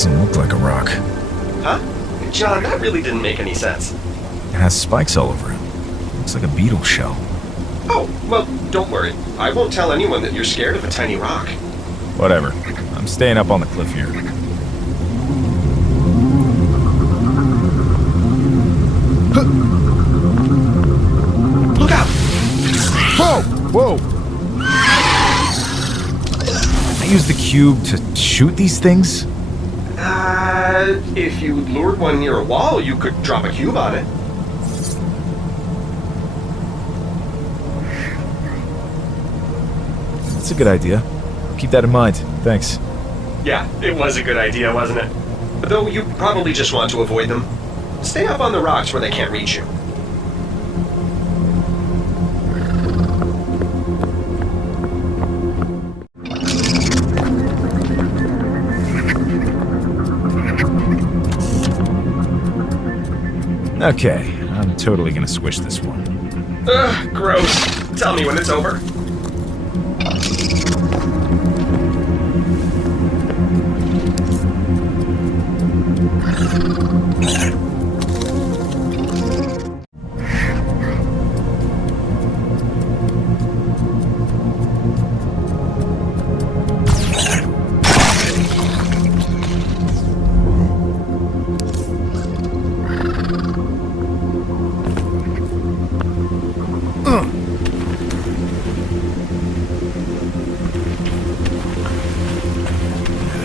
Doesn't look like a rock. Huh? John, that really didn't make any sense. It has spikes all over it. Looks like a beetle shell. Oh, well, don't worry. I won't tell anyone that you're scared of a tiny rock. Whatever. I'm staying up on the cliff here. Look out! Whoa! I use the cube to shoot these things? If you lured one near a wall, you could drop a cube on it. That's a good idea. Keep that in mind. Thanks. Yeah, it was a good idea, wasn't it? Though you probably just want to avoid them. Stay up on the rocks where they can't reach you. Okay, I'm totally gonna squish this one. Ugh, gross. Tell me when it's over.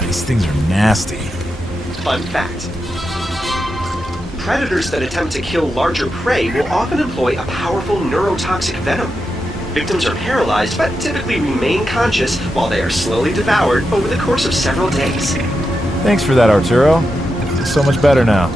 These things are nasty. Fun fact. Predators that attempt to kill larger prey will often employ a powerful neurotoxic venom. Victims are paralyzed but typically remain conscious while they are slowly devoured over the course of several days. Thanks for that, Arturo. It's so much better now.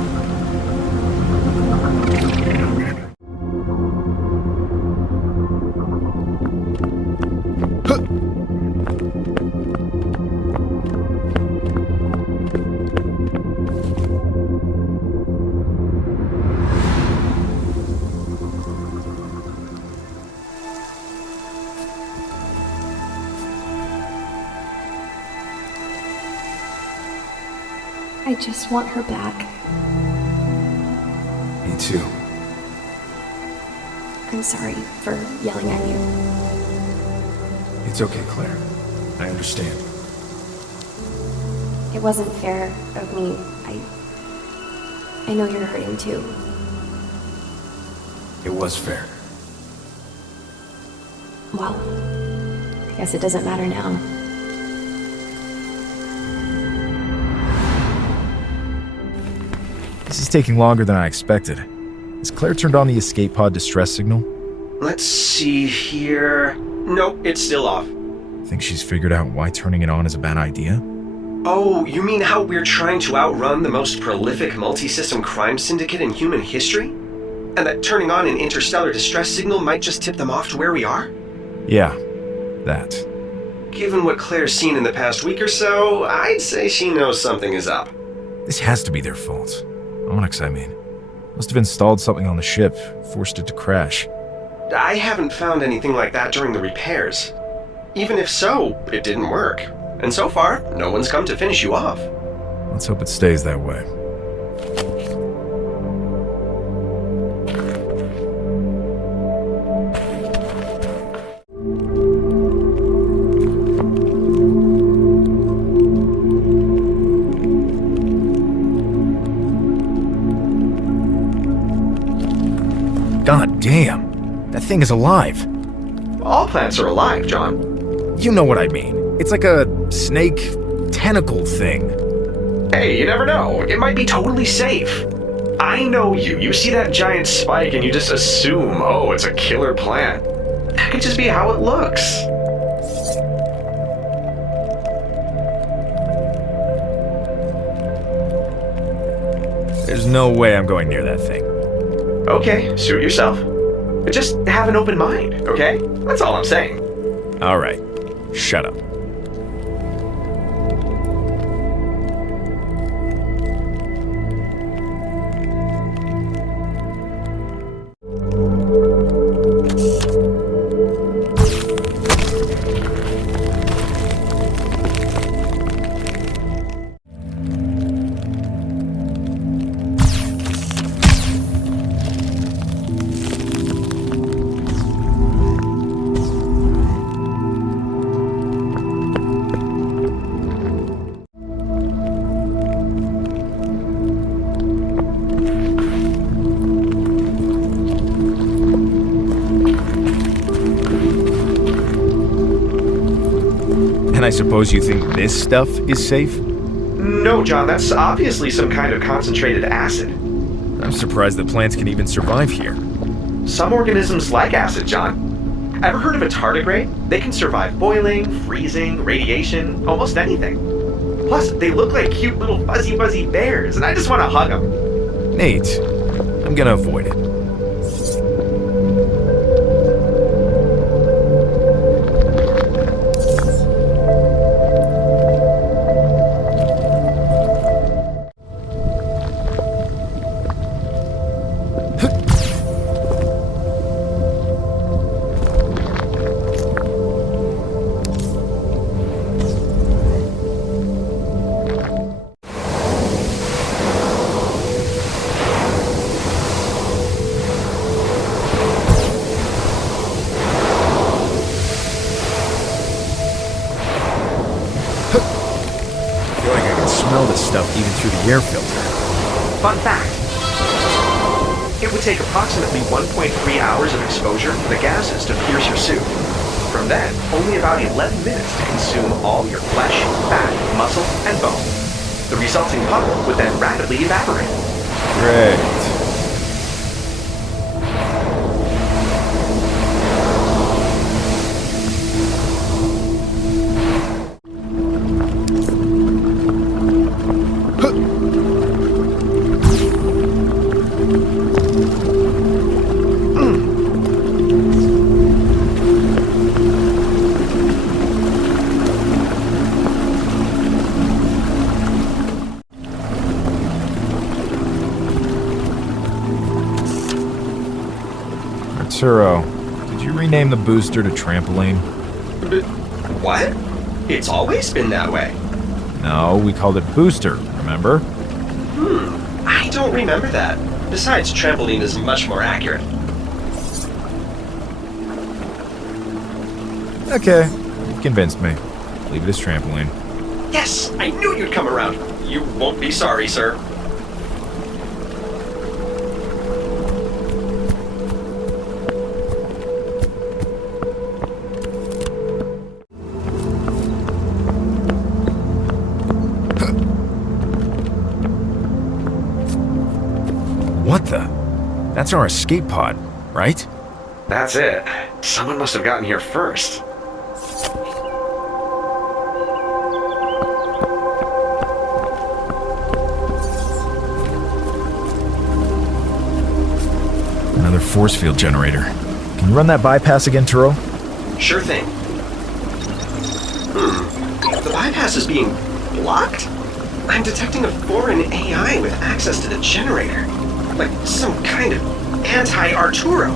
I just want her back. Me too. I'm sorry for yelling at you. It's okay, Claire. I understand. It wasn't fair of me. I know you're hurting too. It was fair. Well, I guess it doesn't matter now. This is taking longer than I expected. Has Claire turned on the escape pod distress signal? Let's see here. Nope, it's still off. Think she's figured out why turning it on is a bad idea? Oh, you mean how we're trying to outrun the most prolific multi-system crime syndicate in human history? And that turning on an interstellar distress signal might just tip them off to where we are? Yeah, that. Given what Claire's seen in the past week or so, I'd say she knows something is up. This has to be their fault. Onyx, I mean. Must have installed something on the ship, forced it to crash. I haven't found anything like that during the repairs. Even if so, it didn't work. And so far, no one's come to finish you off. Let's hope it stays that way. God damn, that thing is alive. All plants are alive, John. You know what I mean. It's like a snake tentacle thing. Hey, you never know. It might be totally safe. I know you. You see that giant spike and you just assume, oh, it's a killer plant. That could just be how it looks. There's no way I'm going near that thing. Okay, suit yourself. But just have an open mind, okay? That's all I'm saying. All right, shut up. I suppose you think this stuff is safe? No, John, that's obviously some kind of concentrated acid. I'm surprised that plants can even survive here. Some organisms like acid, John. Ever heard of a tardigrade? They can survive boiling, freezing, radiation, almost anything. Plus, they look like cute little fuzzy bears, and I just want to hug them. Nate, I'm gonna avoid it. Smell this stuff even through the air filter. Fun fact. It would take approximately 1.3 hours of exposure for the gases to pierce your suit. From then, only about 11 minutes to consume all your flesh, fat, muscle, and bone. The resulting puddle would then rapidly evaporate. Great. Arturo, did you rename the booster to Trampoline? What? It's always been that way. No, we called it Booster, remember? I don't remember that. Besides, trampoline is much more accurate. Okay, you've convinced me. Leave it as Trampoline. Yes, I knew you'd come around. You won't be sorry, sir. What the? That's our escape pod, right? That's it. Someone must have gotten here first. Another force field generator. Can you run that bypass again, Turo? Sure thing. The bypass is being blocked? I'm detecting a foreign AI with access to the generator. Like some kind of anti-Arturo.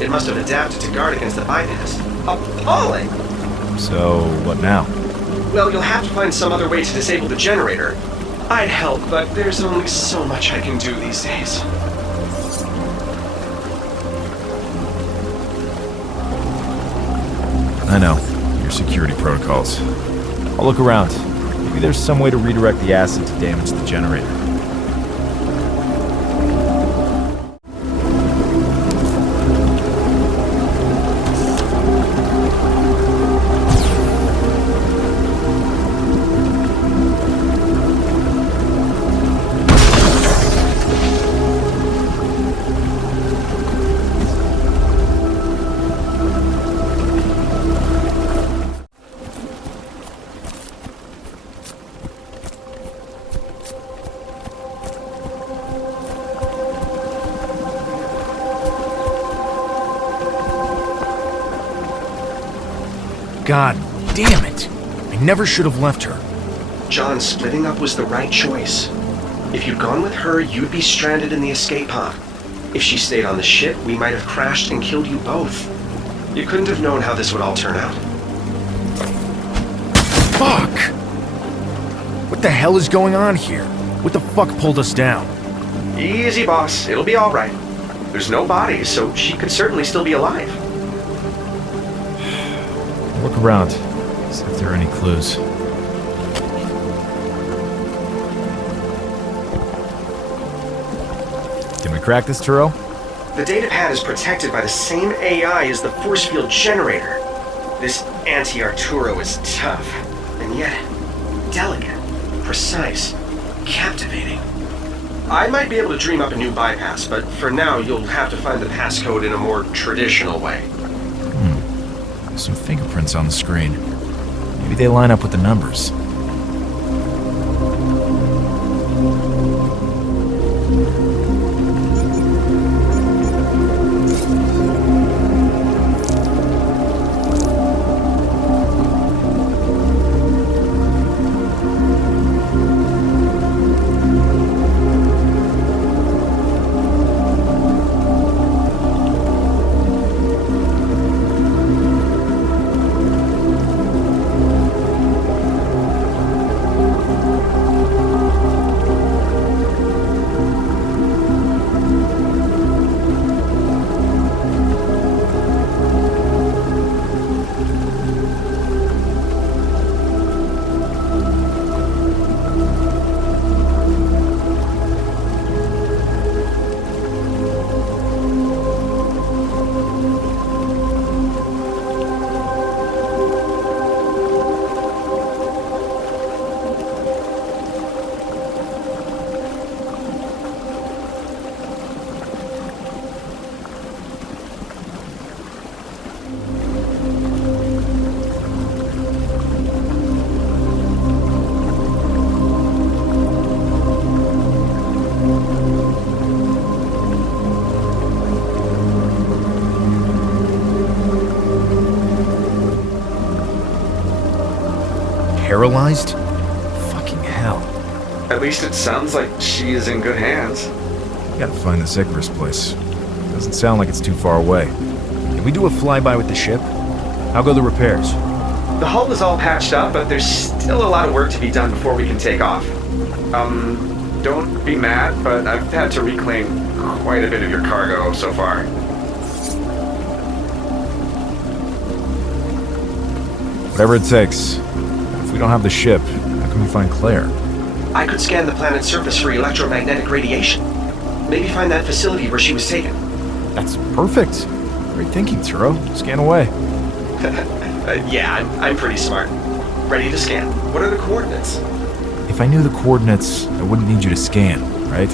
It must have adapted to guard against the bypass. Appalling! So, what now? Well, you'll have to find some other way to disable the generator. I'd help, but there's only so much I can do these days. I know, your security protocols. I'll look around. Maybe there's some way to redirect the acid to damage the generator. God damn it! I never should have left her. John, splitting up was the right choice. If you'd gone with her, you'd be stranded in the escape pod. If she stayed on the ship, we might have crashed and killed you both. You couldn't have known how this would all turn out. Fuck! What the hell is going on here? What the fuck pulled us down? Easy, boss. It'll be all right. There's no bodies, so she could certainly still be alive. Look around. See if there are any clues. Can we crack this, Turo? The datapad is protected by the same AI as the force field generator. This anti-Arturo is tough. yet delicate, precise, captivating. I might be able to dream up a new bypass, but for now you'll have to find the passcode in a more traditional way. There's some fingerprints on the screen. Maybe they line up with the numbers. Paralyzed? Fucking hell. At least it sounds like she is in good hands. Gotta find this Icarus place. Doesn't sound like it's too far away. Can we do a flyby with the ship? How go the repairs? The hull is all patched up, but there's still a lot of work to be done before we can take off. Don't be mad, but I've had to reclaim quite a bit of your cargo so far. Whatever it takes. If we don't have the ship, how can we find Claire? I could scan the planet's surface for electromagnetic radiation. Maybe find that facility where she was taken. That's perfect. Great thinking, Turo. Scan away. Yeah, I'm pretty smart. Ready to scan. What are the coordinates? If I knew the coordinates, I wouldn't need you to scan, right?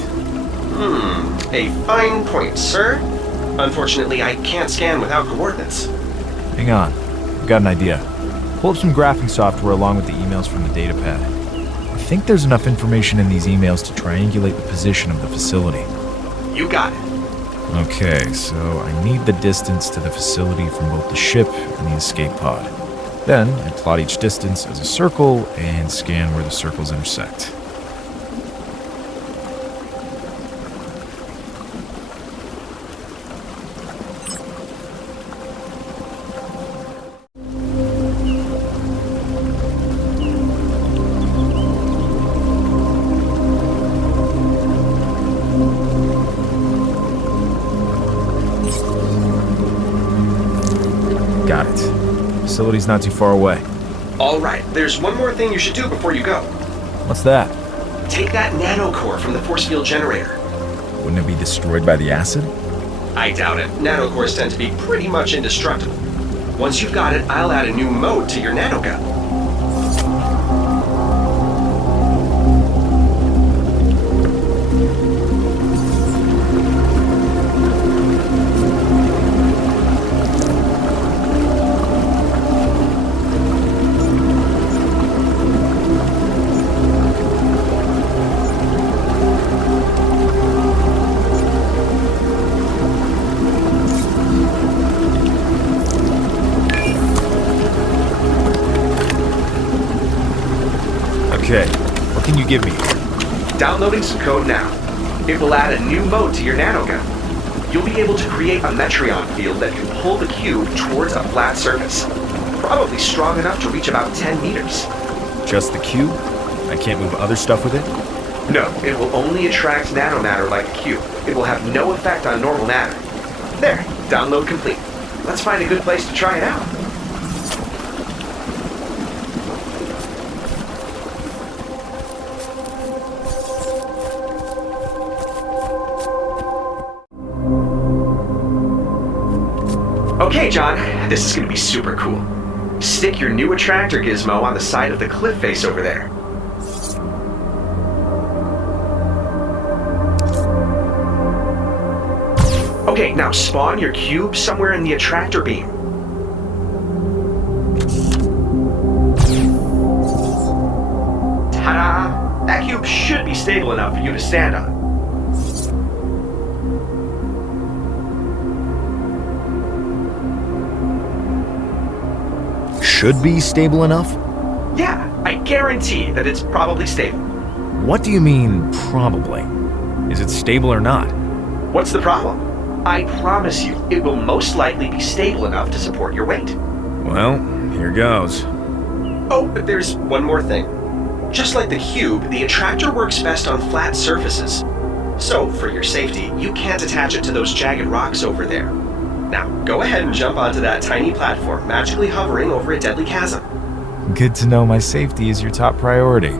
A fine point, sir. Unfortunately, I can't scan without coordinates. Hang on. I've got an idea. Pull up some graphing software along with the emails from the datapad. I think there's enough information in these emails to triangulate the position of the facility. You got it. Okay, so I need the distance to the facility from both the ship and the escape pod. Then, I plot each distance as a circle and scan where the circles intersect. Got it. Facility's not too far away. All right, there's one more thing you should do before you go. What's that? Take that nanocore from the force field generator. Wouldn't it be destroyed by the acid? I doubt it. Nanocores tend to be pretty much indestructible. Once you've got it, I'll add a new mode to your nanogun. Okay, what can you give me? Downloading some code now. It will add a new mode to your nanogun. You'll be able to create a Metreon field that can pull the cube towards a flat surface. Probably strong enough to reach about 10 meters. Just the cube? I can't move other stuff with it? No, it will only attract nanomatter like a cube. It will have no effect on normal matter. There, download complete. Let's find a good place to try it out. Okay, John, this is going to be super cool. Stick your new attractor gizmo on the side of the cliff face over there. Okay, now spawn your cube somewhere in the attractor beam. Ta-da! That cube should be stable enough for you to stand on. Should be stable enough? Yeah, I guarantee that it's probably stable. What do you mean, probably? Is it stable or not? What's the problem? I promise you, it will most likely be stable enough to support your weight. Well, here goes. Oh, but there's one more thing. Just like the cube, the attractor works best on flat surfaces. So, for your safety, you can't attach it to those jagged rocks over there. Now, go ahead and jump onto that tiny platform, magically hovering over a deadly chasm. Good to know my safety is your top priority.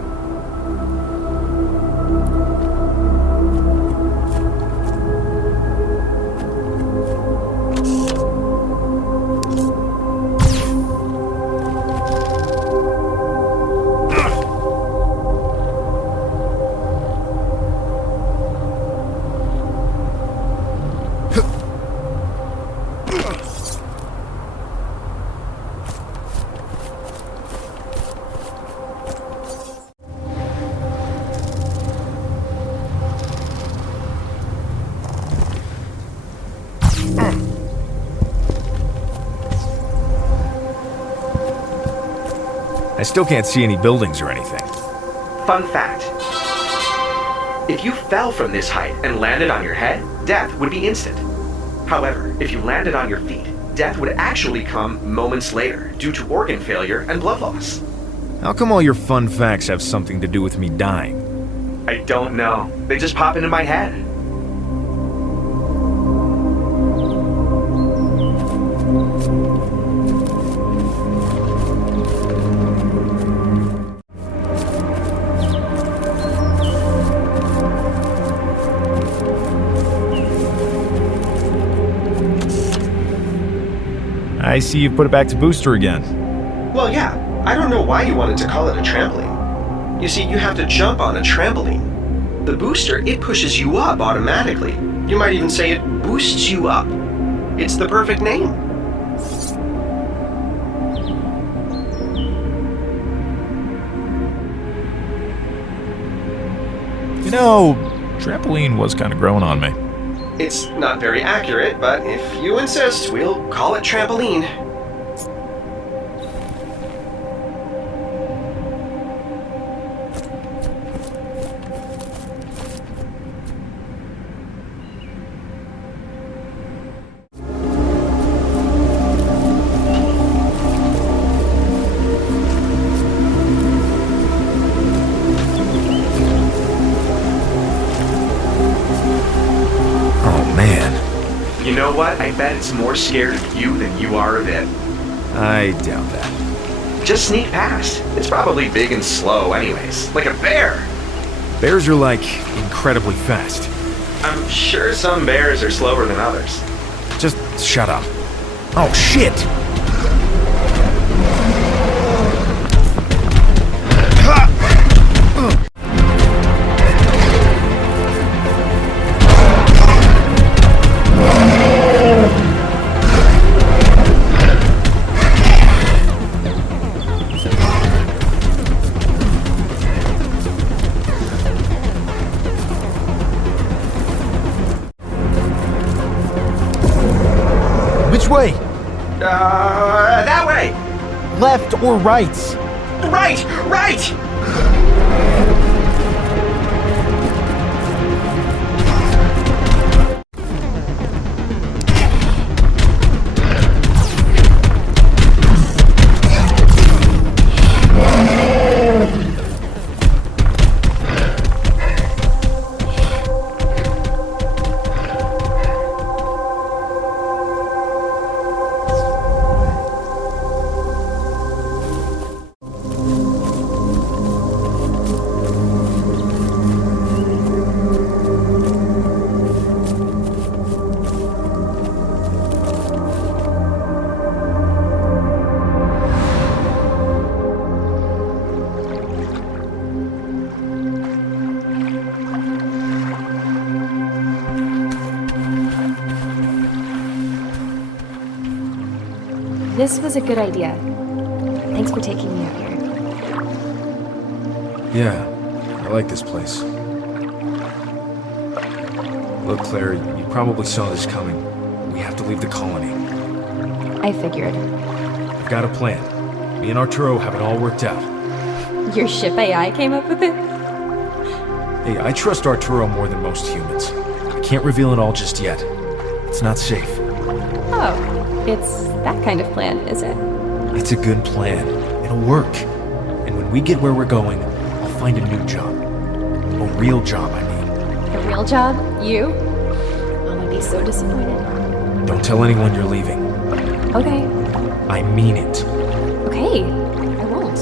I still can't see any buildings or anything. Fun fact. If you fell from this height and landed on your head, death would be instant. However, if you landed on your feet, death would actually come moments later due to organ failure and blood loss. How come all your fun facts have something to do with me dying? I don't know. They just pop into my head. I see you put it back to booster again. Well, yeah. I don't know why you wanted to call it a trampoline. You see, you have to jump on a trampoline. The booster, it pushes you up automatically. You might even say it boosts you up. It's the perfect name. You know, trampoline was kind of growing on me. It's not very accurate, but if you insist, we'll call it trampoline. You know what? I bet it's more scared of you than you are of it. I doubt that. Just sneak past. It's probably big and slow anyways, like a bear. Bears are like incredibly fast. I'm sure some bears are slower than others. Just shut up. Oh shit! Which way? That way! Left or right? Right! Right! This was a good idea. Thanks for taking me out here. Yeah, I like this place. Look, Claire, you probably saw this coming. We have to leave the colony. I figured. I've got a plan. Me and Arturo have it all worked out. Your ship AI came up with it? Hey, I trust Arturo more than most humans. I can't reveal it all just yet. It's not safe. Oh, it's that kind of plan, is it? It's a good plan. It'll work. And when we get where we're going, I'll find a new job. A real job, I mean. A real job? You? I'm gonna be so disappointed. Don't tell anyone you're leaving. Okay. I mean it. Okay, I won't.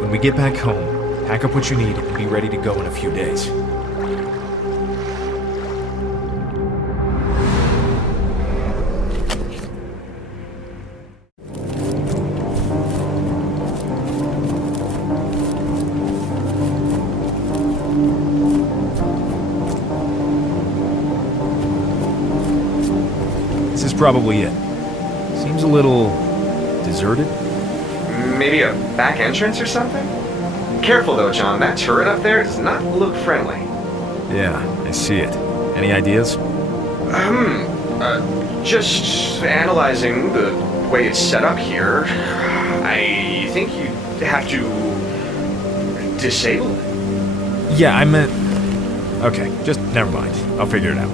When we get back home, pack up what you need and be ready to go in a few days. This is probably it. Seems a little deserted. Maybe a back entrance or something? Careful though, John. That turret up there does not look friendly. Yeah, I see it. Any ideas? Just analyzing the way it's set up here, I think you have to disable it. Yeah, I meant... Okay, just never mind. I'll figure it out.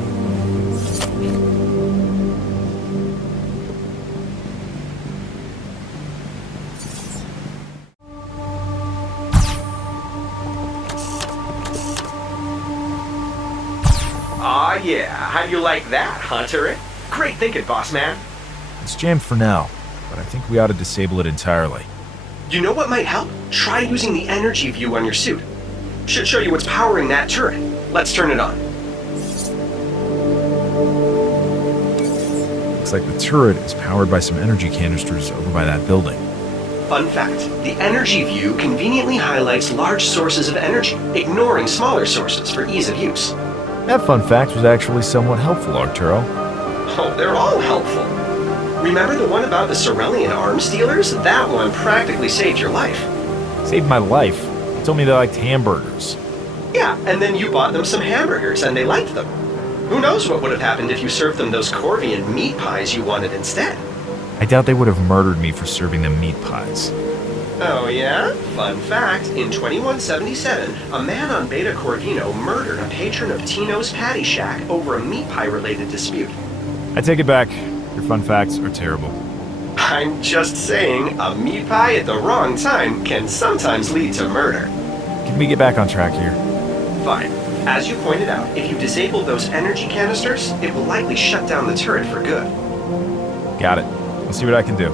Ah, yeah. How do you like that, Hunter? Great thinking, boss man. It's jammed for now, but I think we ought to disable it entirely. You know what might help? Try using the energy view on your suit. Should show you what's powering that turret. Let's turn it on. Looks like the turret is powered by some energy canisters over by that building. Fun fact, the energy view conveniently highlights large sources of energy, ignoring smaller sources for ease of use. That fun fact was actually somewhat helpful, Arturo. Oh, they're all helpful. Remember the one about the Cerulean arms dealers? That one practically saved your life. Saved my life. You told me they liked hamburgers. Yeah, and then you bought them some hamburgers and they liked them. Who knows what would have happened if you served them those Corvian meat pies you wanted instead? I doubt they would have murdered me for serving them meat pies. Oh yeah? Fun fact, in 2177, a man on Beta Corvino murdered a patron of Tino's Patty Shack over a meat pie-related dispute. I take it back. Your fun facts are terrible. I'm just saying, a meat pie at the wrong time can sometimes lead to murder. Can we get back on track here? Fine. As you pointed out, if you disable those energy canisters, it will likely shut down the turret for good. Got it. Let's see what I can do.